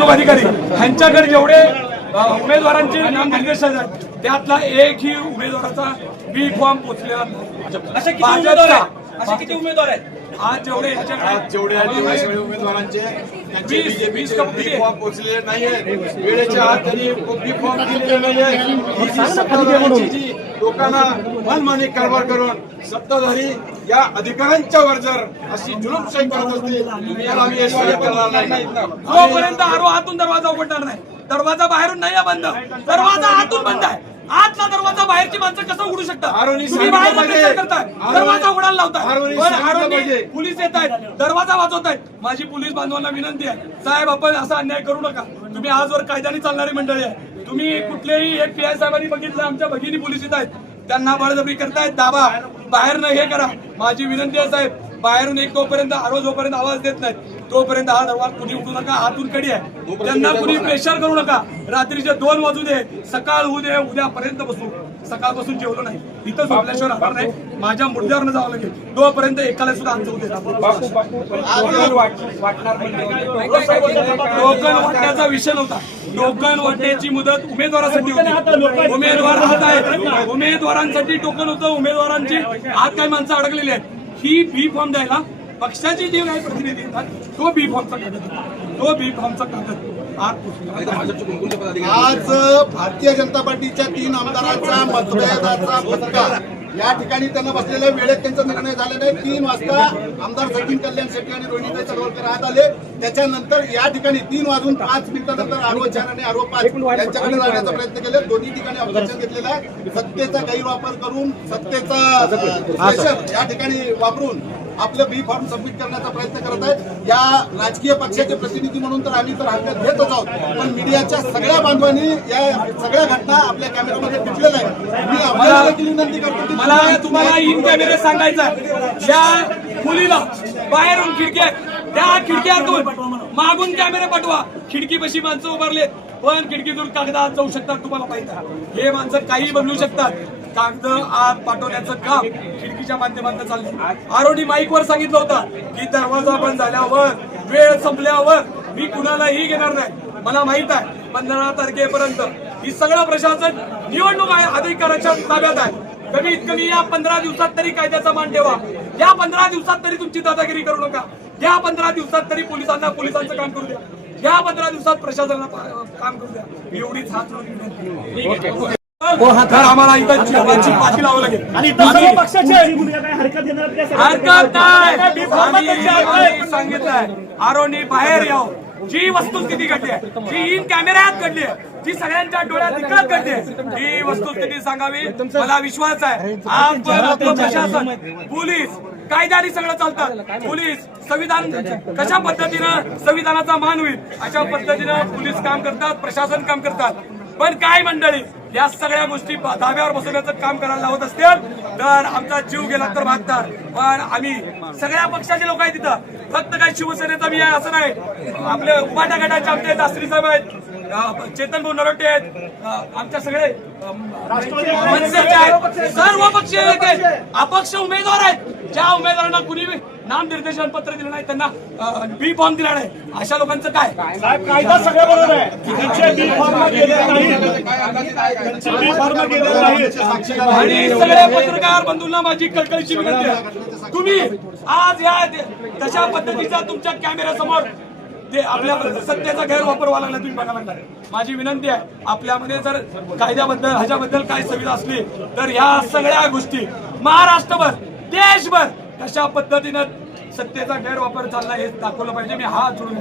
निवडणूक अधिकारी यांच्याकडे जेवढे उमेदवारांचे नामनिर्देश आहेत त्यातला एकही उमेदवाराचा बी फॉर्म पोचलेला नाही. असे किती उमेदवार आहेत? आज जेवढे सगळे उमेदवारांचे बी फॉर्म पोहोचलेले नाहीये. वेळेच्या आत त्यांनी बी फॉर्म दिलेले नाहीये. ही जी सत्ताधाऱ्यांची जी लोकांना मनमानी कारभार करून सत्ताधारी या अधिकाऱ्यांच्या वर जर अशी जुलूमशाही करत असतील याला आम्ही सहकार्य करणार नाही. जोपर्यंत आतून दरवाजा उघडणार नाही, दरवाजा बाहेरून नाही आहे बंद, दरवाजा आतून बंद आहे. आतला दरवाजा बाहेरची माणसं कसं उघडू शकतात? तुम्ही बाहेर प्रेशर करताय, दरवाजा उघडायला लावताय, पोलीस येत आहेत, दरवाजा वाजवतायत. माझी पोलीस बांधवांना विनंती आहे, साहेब आपण असा अन्याय करू नका. तुम्ही आजवर कायद्याने चालणारी मंडळी आहे. तुम्ही कुठलेही एक पीआय साहेबांनी बघितलं आमच्या भगिनी पोलीस येत आहेत, त्यांना बळजबरी करतायत, दाबा बाहेरनं हे करा. माझी विनंती आहे साहेब, बाहेरून एक तोपर्यंत जोपर्यंत आवाज देत नाहीत तोपर्यंत हा दरवाजा कुणी उठू नका. हातून कडी आहे, त्यांना कुणी प्रेशर करू नका. रात्रीचे 2 वाजू दे, सकाळ होऊ दे, उद्यापर्यंत बसू. सकाळपासून जेवलो नाही, इथं झोपल्याशिवाय राहणार नाही. माझ्या मुद्द्यावरनं जावं लागेल. तोपर्यंत एकाला सुद्धा आमचं उद्या टोकन वाटण्याचा विषय नव्हता. टोकन वाटण्याची मुदत उमेदवारासाठी होती. उमेदवार हात आहेत, उमेदवारांसाठी टोकन होतं. उमेदवारांची आत काही माणसं अडकलेली आहेत. ही बी फॉर्म द्यायला पक्षाचे जे काही प्रतिनिधी येतात तो बी फॉर्मचा कागद आज भारतीय जनता पार्टीच्या 3 आमदारांचा मतभेदाचा फटका या ठिकाणी त्यांना बसलेल्या वेळेत त्यांचा निर्णय झाला नाही. 3 वाजता आमदार सचिन कल्याण शेट्टी आणि रोहिणी चळवळकर आत आले. त्याच्यानंतर या ठिकाणी 3 वाजून 5 मिनिटांनंतर आरो 4 आणि आरो 5 यांच्याकडे जाण्याचा प्रयत्न केले. दोन्ही ठिकाणी ऑब्जेक्शन घेतलेलं आहे. सत्तेचा गैरवापर करून सत्तेचा प्रेशर या ठिकाणी वापरून आपलं बी फॉर्म सबमिट करण्याचा प्रयत्न करत आहेत. या राजकीय पक्षाचे प्रतिनिधी म्हणून तर आम्ही तर हरकत घेतच आहोत, पण मीडियाच्या सगळ्या बांधवांनी या सगळ्या घटना आपल्या कॅमेऱ्यामध्ये टिपलेल्या आहेत. मी आपल्याला विनंती करतो की मला तुम्हाला इन कॅमेरे सांगायचं, ज्या मुलीला बाहेरून खिडकी आहे त्या खिडक्यातून मागून कॅमेरे पाठवा. खिडकीपाशी माणसं उभारलेत, पण खिडकीतून कागदात जाऊ शकतात. तुम्हाला माहिती आहे, हे माणसं काही बनवू शकतात. कागद आत पाठवण्याचं काम खिडकीच्या माध्यमातून चाललंय. आरोडी माईक वर सांगितलं होतं की दरवाजा बंद झाल्यावर, वेळ संपल्यावर मी कुणालाही घेणार नाही. मला माहित आहे 15 तारखेपर्यंत ही सगळं प्रशासन निवडणूक अधिकाऱ्याच्या ताब्यात आहे. कमीत कमी या 15 दिवसात तरी कायद्याचा मान ठेवा. या 15 दिवसात तरी तुमची दादागिरी करू नका. या 15 दिवसात तरी पोलिसांचं काम करू द्या. या 15 दिवसात प्रशासनाला काम करू द्या. एवढीच हात जोडून आम्हाला इथं पाठी लावावं लागेल. हरकत नाही, सांगितलंय आरोनी बाहेर यावं. जी वस्तुस्थिती घडली आहे, जी इन कॅमेऱ्यात घडली आहे, जी सगळ्यांच्या डोळ्यात दिक्कत घडली आहे, ही वस्तुस्थिती सांगावी. मला विश्वास आहे आपलं प्रशासन, पोलीस कायद्याने सगळं चालतात. पोलीस संविधान कशा पद्धतीनं संविधानाचा मान होईल अशा पद्धतीनं पोलीस काम करतात, प्रशासन काम करतात. पण काय मंडळी या सगळ्या गोष्टी धाब्यावर बसवण्याचं काम करायला लावत असतील तर आमचा जीव गेला तर भागणार. पण आम्ही सगळ्या पक्षाचे लोक आहेत तिथं, फक्त काय शिवसेनेचा मी आहे असं नाही. आपले उपाटा गटाचे आमचे दासरी साहेब आहेत, चेतन भाऊ नरोटे आहेत, आमच्या सगळे मनसेचे आहेत, सर्व पक्षीय आहेत, अपक्ष उमेदवार आहेत. ज्या उमेदवारांना कुणी नामनिर्देशन पत्र दिलं नाही, त्यांना बी फॉर्म दिला नाही, अशा लोकांचं काय? कायदा सगळं बरोबर आहे. आणि सगळ्या पत्रकार बंधूंना माझी कळकळीची विनंती आहे, तुम्ही आज या तशा पद्धतीचा तुमच्या कॅमेऱ्यासमोर ते आपल्या सत्तेचा गैरवापर व्हायला लागला, तुम्ही बघायला लागला. माझी विनंती आहे, आपल्यामध्ये जर कायद्याबद्दल ह्याच्याबद्दल काही सुविधा असली तर ह्या सगळ्या गोष्टी महाराष्ट्रभर देशभर कशा पद्धतीनं सत्तेचा गैरवापर चालला हे दाखवलं पाहिजे. मी हात जोडून